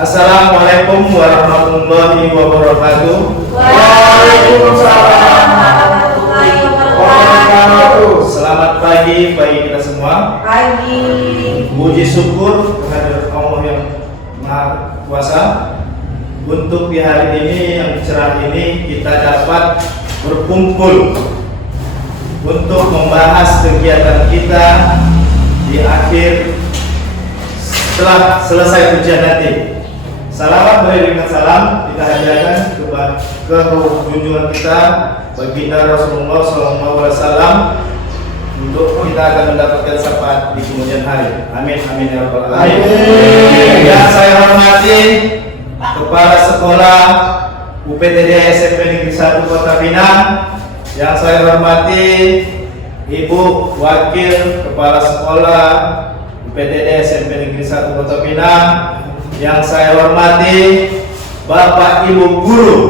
Assalamualaikum warahmatullahi wabarakatuh. Waalaikumsalam warahmatullahi wabarakatuh. Selamat pagi bagi kita semua. Pagi. Puji syukur kehadirat Allah yang Maha Kuasa. Untuk di hari ini yang cerah ini kita dapat berkumpul untuk membahas kegiatan kita di akhir setelah selesai ujian nanti. Salawat beriringan salam kita hadiahkan ke junjungan kita baginda Rasulullah SAW untuk kita akan mendapatkan syafaat di kemudian hari. Amin amin ya rabbal alamin. Yang saya hormati Kepala Sekolah UPTD SMP Negeri 1 Kota Pinang, yang saya hormati Ibu Wakil Kepala Sekolah UPTD SMP Negeri 1 Kota Pinang, yang saya hormati Bapak Ibu Guru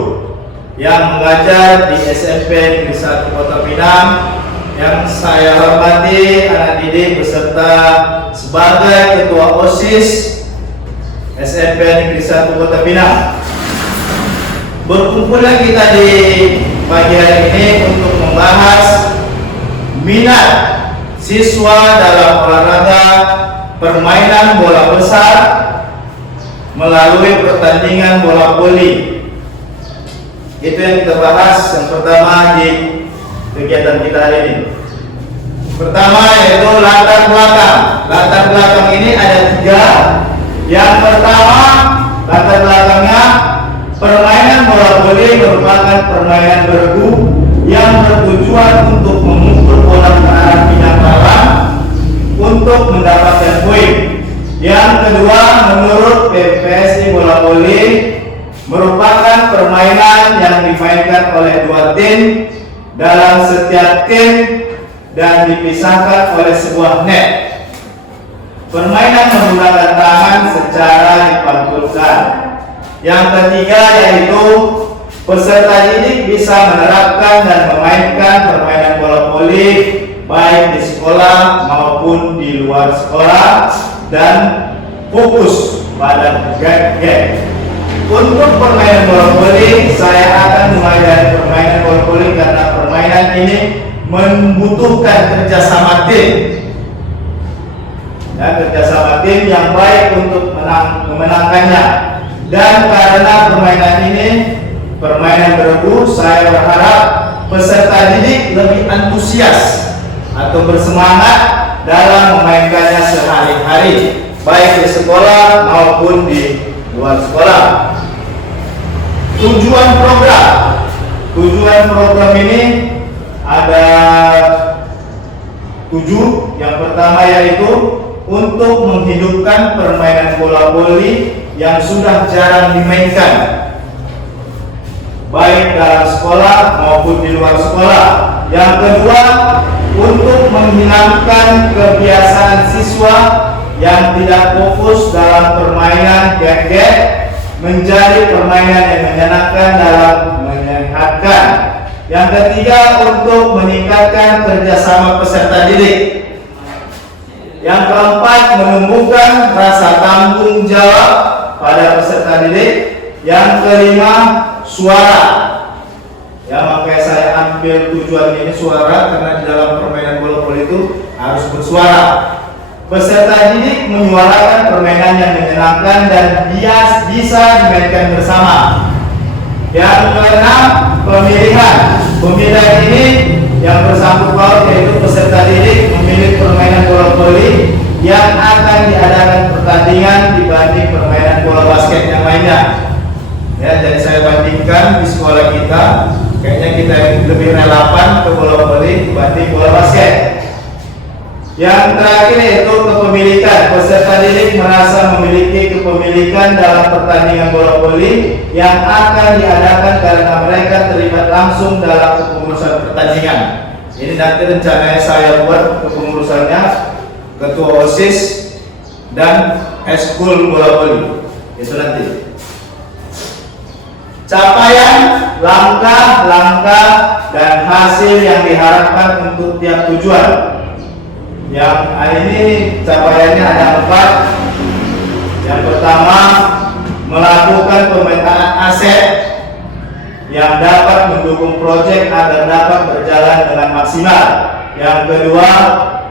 yang mengajar di SMP Negeri 1 Kota Pinang, yang saya hormati anak didik beserta sebagai Ketua OSIS SMP Negeri 1 Kota Pinang. Berkumpullah kita di pagi hari ini untuk membahas minat siswa dalam olahraga permainan bola besar melalui pertandingan bola voli. Itu yang kita bahas yang pertama di kegiatan kita hari ini. Pertama yaitu latar belakang. Latar belakang ini ada 3. Yang pertama, latar belakangnya permainan bola voli merupakan permainan bergu yang bertujuan untuk memukul bola ke arah pinang lawan untuk mendapatkan poin. Yang kedua, menurut PPSI bola voli merupakan permainan yang dimainkan oleh 2 tim dalam setiap tim dan dipisahkan oleh sebuah net. Permainan menggunakan tangan secara dipantulkan. Yang ketiga yaitu peserta didik bisa menerapkan dan memainkan permainan bola voli baik di sekolah maupun di luar sekolah dan fokus pada game. Untuk permainan bola voli, saya akan mulai dari permainan bola voli karena permainan ini membutuhkan kerjasama tim. Kerjasama tim yang baik untuk memenangkannya. Dan karena permainan ini permainan bergu, saya berharap peserta didik lebih antusias atau bersemangat dalam memainkannya sehari-hari, baik di sekolah maupun di luar sekolah. Tujuan program ini ada 7. Yang pertama yaitu untuk menghidupkan permainan bola voli yang sudah jarang dimainkan, baik dalam sekolah maupun di luar sekolah. Yang kedua, untuk menghilangkan kebiasaan siswa yang tidak fokus dalam permainan game menjadi permainan yang menyenangkan dalam menyehatkan. Yang ketiga, untuk meningkatkan kerjasama peserta didik. Yang keempat, menumbuhkan rasa tanggung jawab pada peserta didik. Yang kelima, suara. Ya, makanya saya ambil tujuan ini suara karena di dalam permainan bola voli itu harus bersuara. Peserta didik menyuarakan permainan yang menyenangkan dan dia bisa dimainkan bersama. Yang keenam, pemilihan ini yang bersangkut paut yaitu peserta didik memilih permainan bola voli yang akan diadakan pertandingan dibanding permainan bola basket yang lainnya. Ya, jadi saya bandingkan di sekolah kita, kayaknya kita lebih relevan ke bola voli dibanding bola basket. Yang terakhir yaitu kepemilikan. Peserta didik merasa memiliki kepemilikan dalam pertandingan bola voli yang akan diadakan karena mereka terlibat langsung dalam kepengurusan pertandingan. Ini nanti rencananya saya buat kepengurusannya, ketua OSIS dan eskul bola voli. Itu nanti. Capaian, langkah-langkah dan hasil yang diharapkan untuk tiap tujuan. Yang hari ini capaiannya ada 4. Yang pertama, dengan pemetaan aset yang dapat mendukung proyek agar dapat berjalan dengan maksimal. Yang kedua,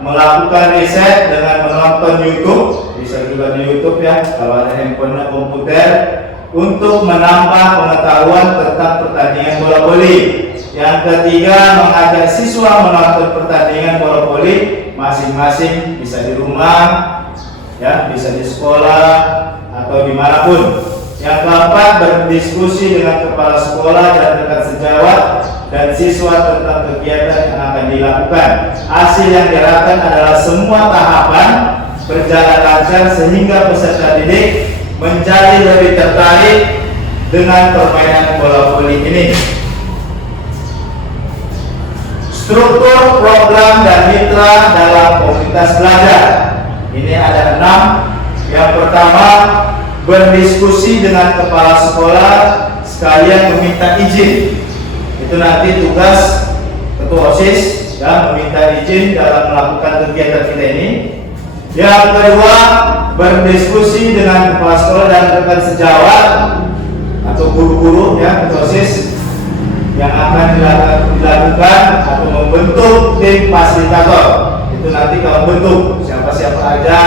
melakukan riset dengan menonton YouTube, bisa juga di YouTube ya, kalau ada handphone dan komputer, untuk menambah pengetahuan tentang pertandingan bola voli. Yang ketiga, mengajak siswa menonton pertandingan bola voli masing-masing, bisa di rumah, ya, bisa di sekolah atau dimanapun. Yang keempat, berdiskusi dengan kepala sekolah dan rekan sejawat dan siswa tentang kegiatan yang akan dilakukan. Hasil yang diharapkan adalah semua tahapan berjalan lancar sehingga peserta didik menjadi lebih tertarik dengan permainan bola voli ini. Struktur, program, dan mitra dalam komunitas belajar. Ini ada 6. Yang pertama, berdiskusi dengan kepala sekolah sekalian meminta izin. Itu nanti tugas ketua OSIS, ya, meminta izin dalam melakukan kegiatan kita ini. Yang kedua, berdiskusi dengan kepala sekolah dan rekan sejawat atau guru-guru, ya, ketua OSIS yang akan dilakukan atau membentuk tim fasilitator. Itu nanti kalau bentuk siapa-siapa aja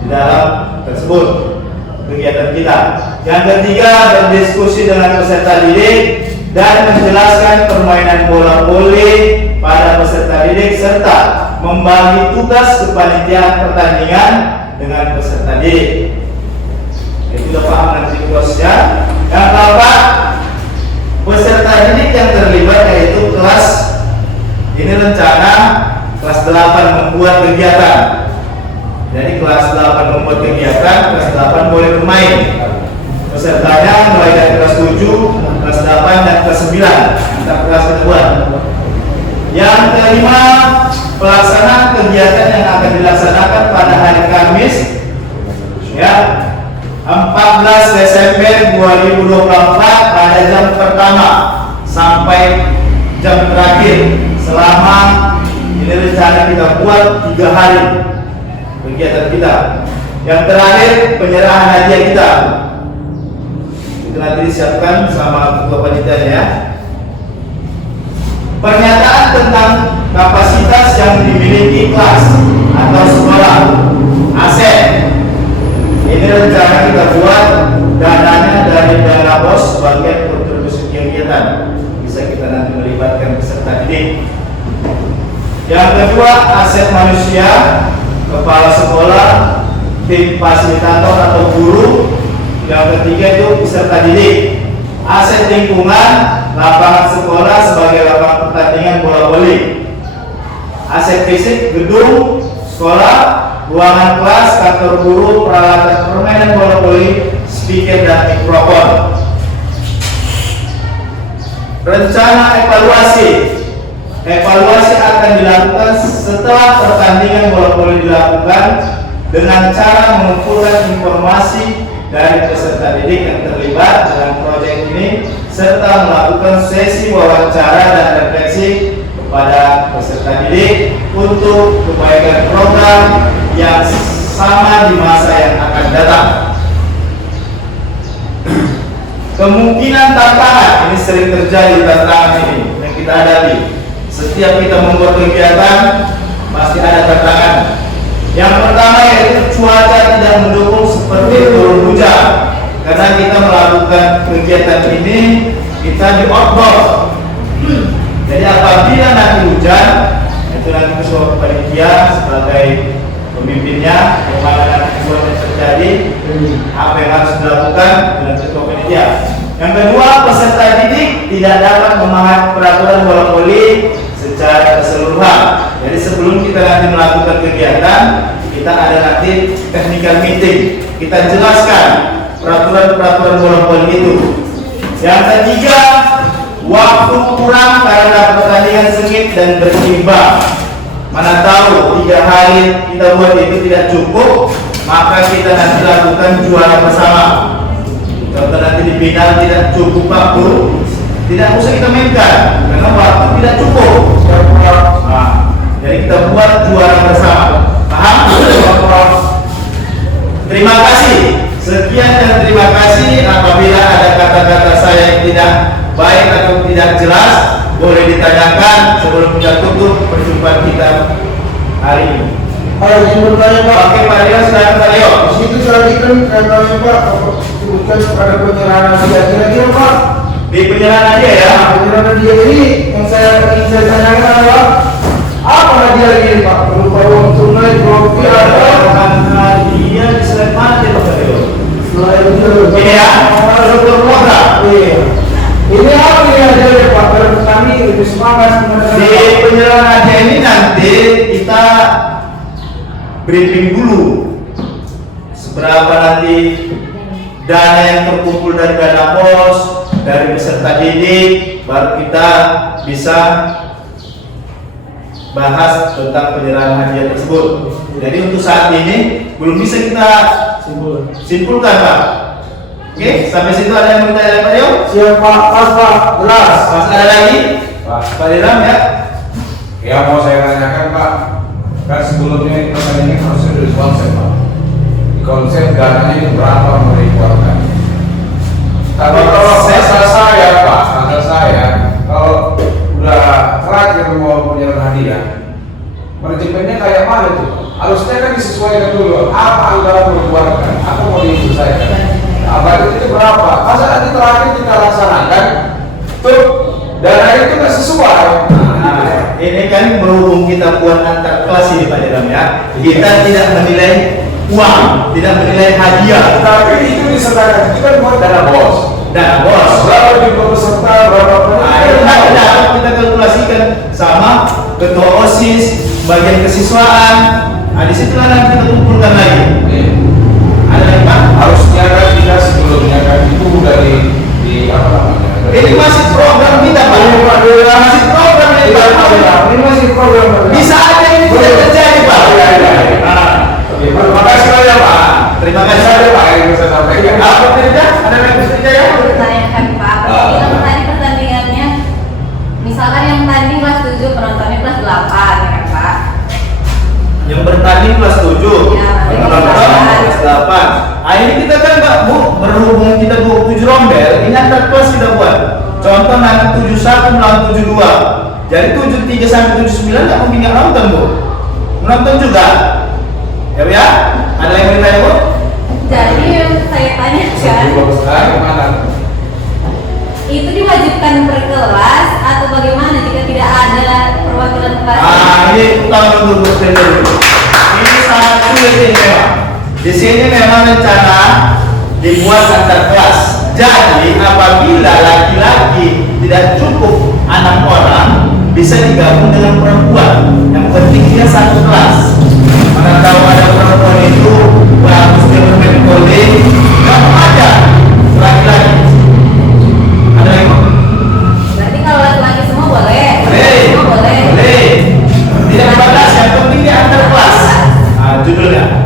di dalam tersebut kegiatan kita. Yang ketiga, berdiskusi dengan peserta didik dan menjelaskan permainan bola voli pada peserta didik serta membagi tugas kepanitiaan pertandingan dengan peserta didik. Itu sudah paham nanti bosnya. Yang keempat, peserta didik yang terlibat yaitu kelas, ini rencana kelas 8 membuat kegiatan. Jadi kelas 8 membuat kegiatan, kelas 8 boleh bermain. Pesertanya mulai dari kelas 7, kelas 8, dan kelas 9, antar kelas kedua. Yang kelima, pelaksanaan kegiatan yang akan dilaksanakan pada hari Kamis, ya, 14 Desember 2024 pada jam pertama sampai jam terakhir. Selama ini rencana kita buat 3 hari kegiatan kita. Yang terakhir, penyerahan hadiah kita. Itu nanti disiapkan sama ketua panitia ya. Pernyataan tentang kapasitas yang dimiliki kelas atau sekolah, aset. Ini rencana kita buat, dananya dari dana bos sebagai kontribusi kegiatan. Bisa kita nanti melibatkan peserta didik. Yang kedua, aset manusia, kepala sekolah, tim fasilitator atau guru. Yang ketiga itu peserta didik. Aset lingkungan, lapangan sekolah sebagai lapangan pertandingan bola voli. Aset fisik, gedung sekolah, ruangan kelas, kantor guru, peralatan permainan bola voli, speaker dan mikrofon. Rencana evaluasi. Evaluasi akan dilakukan setelah pertandingan bola voli dilakukan dengan cara mengumpulkan informasi dari peserta didik yang terlibat dalam proyek ini serta melakukan sesi wawancara dan refleksi kepada peserta didik untuk kebaikan program yang sama di masa yang akan datang. Kemungkinan tantangan, ini sering terjadi tantangan ini yang kita hadapi. Setiap kita membuat kegiatan pasti ada tantangan. Yang pertama yaitu cuaca tidak mendukung seperti turun hujan. Karena kita melakukan kegiatan ini kita di outdoor. Jadi apabila nanti hujan, itu nanti ketua panitia sebagai pemimpinnya, bagaimana nanti hujan terjadi, apa yang harus dilakukan dengan ketua panitia. Yang kedua, peserta didik tidak dapat memahami peraturan bola voli secara keseluruhan. Jadi sebelum kita nanti melakukan kegiatan, kita ada nanti technical meeting. Kita jelaskan peraturan-peraturan bola voli itu. Yang ketiga, waktu kurang karena pertandingan sengit dan berimbang. Mana tahu 3 hari kita buat itu tidak cukup, maka kita nanti lakukan juara bersama. Contoh nanti di final tidak cukup waktu, tidak usah kita mainkan karena waktu tidak cukup. Nah, jadi kita buat juara bersama. Paham? Terima kasih. Sekian dan terima kasih. Apabila kata-kata saya yang tidak baik atau tidak jelas, boleh ditanyakan sebelum kita tutup perjumpaan kita hari ini. Kalau izin bertanya Pak, Oke Pak Rio, silakan Pak Rio. di situ tadi kan katanya Pak, sebutkan pada penyerahan dia kira-kira Pak. Di penyerahan dia ya. Nah, penyerahan dia ini yang saya tanyakan adalah apa hadiah ini Pak? Berupa uang tunai, trofi atau Hadiah di selain mati Pak Rio. selain itu? Ini ya, struktur program. Iya. Ini apa nih hadiahnya Pak? Biar kami lebih semangat Di penyerahan hadiah ini nanti kita briefing dulu seberapa nanti dana yang terkumpul dari dana pos, dari peserta didik, baru kita bisa bahas tentang penyerahan hadiah tersebut. Jadi untuk saat ini belum bisa kita simpulkan Pak. Oke, sampai situ ada yang bertanya Pak Rio? Siap Pak, pas Pak, jelas. Mas ada lagi? Pak Diram ya? Ya mau saya tanyakan Pak, kan sebelumnya kita ini harus ada konsep Pak. Di konsep dananya itu berapa mau dikeluarkan? Tapi kalau saya Pak, saya kalau udah terakhir mau punya hadiah, manajemennya kayak mana tuh? Harusnya kan disesuaikan dulu apa anggaran mau dikeluarkan, apa mau diselesaikan. Apa itu berapa? Masa nanti terakhir kita laksanakan, tuh dana itu nggak sesuai. Nah, ini kan berhubung kita buat antar kelas ini Pak Diram ya. Kita tidak menilai uang, tidak menilai hadiah. Tapi itu disertakan, itu kan buat dana bos. Dana bos. Berapa jumlah peserta, berapa Nah, itu nanti dapat kita kalkulasikan sama ketua OSIS, bagian kesiswaan. Nah, di situ nanti kita kumpulkan lagi. Ada lagi Pak? Harusnya kan kita sebelumnya kan itu udah di apa namanya? Ini masih program kita Pak. Masih program ini Pak. Ini masih program Pak. Bisa aja ini tidak terjadi Pak. Nah, Oke, terima kasih banyak Pak. terima kasih. Ada Pak yang bisa sampaikan. Apa tidak? Ada yang bisa ya? Pertanyakan Pak, kita bertanya pertandingannya. Misalkan yang tanding kelas 7, penontonnya kelas 8 ya kan Pak? Yang bertanding kelas 7, Ya, nanti penonton kelas kelas 8. Nah, ini kita kan Mbak Bu, berhubung kita 27 rombel, ini antar kelas kita buat. Contoh nanti 71 melawan 72. Jadi 73 sampai 79 nggak mungkin nggak nonton Bu. Menonton juga. Ya Bu ya? Ada yang bertanya Bu? Jadi yang saya tanyakan, Gimana? itu diwajibkan per kelas atau bagaimana jika tidak ada perwakilan kelas? Ini utama untuk bertanya dulu. Ini sangat sulit ini memang. Di sini memang rencana dibuat antar kelas. Jadi apabila laki-laki tidak cukup 6 orang, bisa digabung dengan perempuan. Yang penting dia satu kelas. Mana tahu ada perempuan itu bagus dia bermain volley, nggak ada laki-laki. Ada yang mau? Berarti kalau laki-laki semua boleh? Boleh. Semua boleh? Boleh. Tidak dibatas, yang penting dia antar kelas. Judulnya.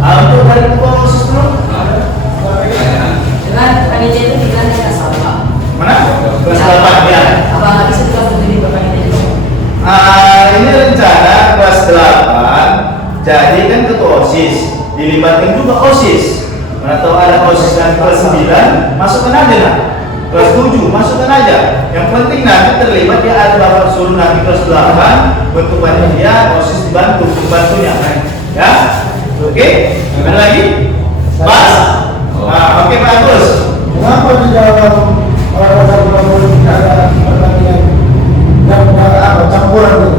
Untuk dari ketua khusus dulu. Dengan panitia itu dibilang kelas 8. Mana? Kelas 8 ya. Apa nggak bisa kelas 7 di panitia itu? Ini rencana kelas 8. Jadi kan ketua OSIS, dilibatkan juga OSIS. Mana tahu ada OSIS dan kelas 9, masukkan aja nah. Kelas 7, masukkan aja. Yang penting nanti terlibat ya ada bapak suruh nanti kelas 8 bentuk panitia, OSIS dibantu, pembantunya. Ya? Oke? Ada lagi? Pas? Nah, oke Pak Agus. Kenapa di dalam olahraga bola voli tidak ada pertandingan yang apa campuran itu?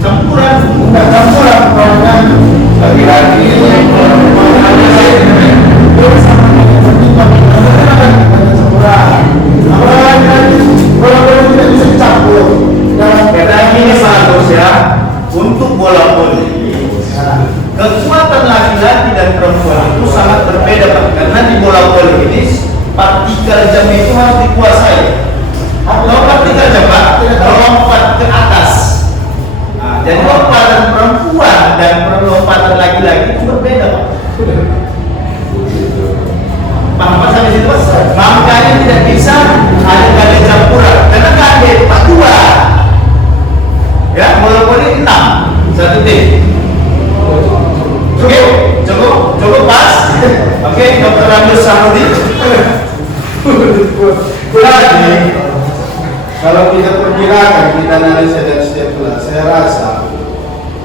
Campuran. Enggak campuran, pokoknya Lagi-lagi ini Karena ini bagus ya, untuk bola voli kekuatan laki-laki dan perempuan itu sangat berbeda Pak. Karena di bola voli ini partikel jam itu harus dikuasai. Kalau partikel jam Pak, lompat ke atas. Nah, jadi lompatan perempuan dan lompatan laki-laki itu berbeda Pak. Paham Pak sampai situ Pak? Makanya tidak bisa ada ganda campuran karena ganda itu Pak 2. Ya, bola voli 6, 1 tim. Cukup pas. Oke, dokter Arab Saudi. Jadi kalau kita perkirakan, kita analisa dari setiap kelas, saya rasa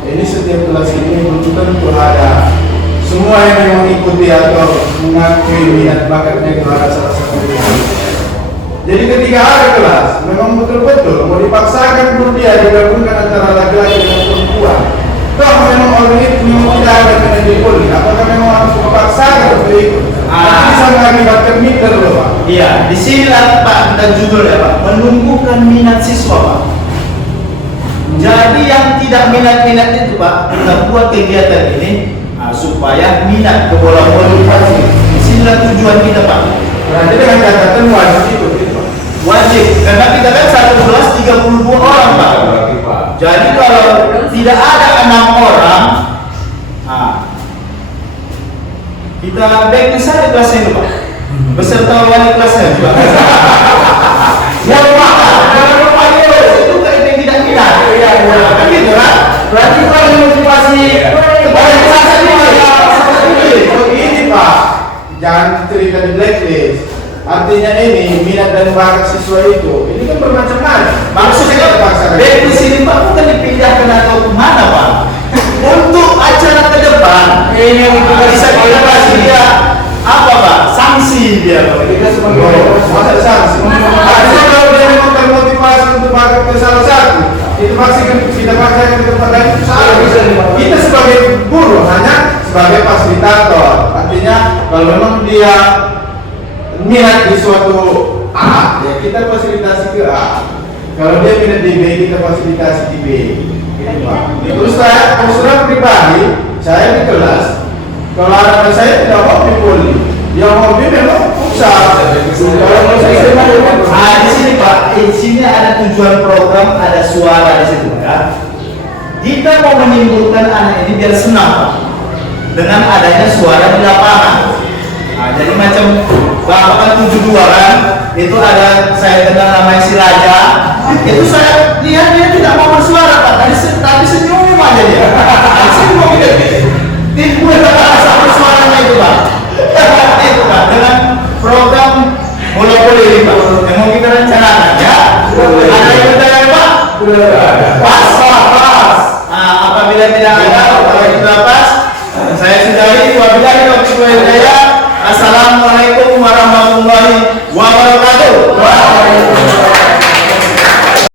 ini setiap kelas ini belum tentu ada semua yang mengikuti atau mengakui minat bakatnya kepada salah satu. Jadi ketika ada kelas, memang betul-betul mau dipaksakan pun dia digabungkan antara laki-laki dan perempuan. Toh memang orang itu memang tidak ada yang dipulih. Apakah memang harus dipaksakan untuk ikut? Bisa mengakibatkan minder loh Pak. Iya, di sini lah Pak dan judul ya Pak, menumbuhkan minat siswa Pak. Jadi yang tidak minat-minat itu Pak, kita buat kegiatan ini supaya minat ke bola voli pasti. Di sinilah tujuan kita Pak. Berarti dengan catatan wajib ikut gitu Pak. Wajib, karena kita kan satu kelas 32 orang Pak. Berarti Pak. Jadi kalau tidak ada 6 orang, kita backlist saja kelas ini Pak. Beserta wali kelasnya juga. Yang mahal, jangan lupa itu kan yang tidak minat. Kan gitu kan? Berarti kalau motivasi ini Pak, jangan cerita di blacklist. Artinya ini minat dan bakat siswa ini kan bermacam-macam. Maksudnya backlist ini Pak bukan dipindahkan atau kemana Pak? Untuk acara ke depan, Ini yang bisa kita kasih dia apa Pak? Sanksi dia Pak. kita sebagai masa sanksi. Artinya kalau dia memang termotivasi untuk bakat ke salah satu, itu pasti kita paksakan ke tempat lain itu salah. Kita sebagai guru hanya sebagai fasilitator. Artinya kalau memang dia minat di suatu A, ya kita fasilitasi ke A. Kalau dia minat di B, kita fasilitasi di B. Gitu, Pak. Terus saya pribadi, saya di kelas, kalau anak saya tidak hobi poli, yang hobi memang futsal. Kalau saya Di sini Pak, di sini ada tujuan program, ada suara di situ ya. Kita mau menimbulkan anak ini biar senang Pak, dengan adanya suara di lapangan. Jadi macam Bapak kan 72 kan, itu ada saya kenal namanya si Raja. Itu saya lihat dia tidak mau bersuara Pak, tadi senyum aja dia. Senyum gitu. Timbul rasa bersuaranya itu Pak. Itu Pak, dengan program bola voli ini Pak, yang mau kita rencanakan ya. Ada yang bertanya Pak? Pas. Apabila tidak ada, kalau sudah pas, saya sudahi. Wabillahi taufiq wal hidayah. Assalamualaikum warahmatullahi wabarakatuh.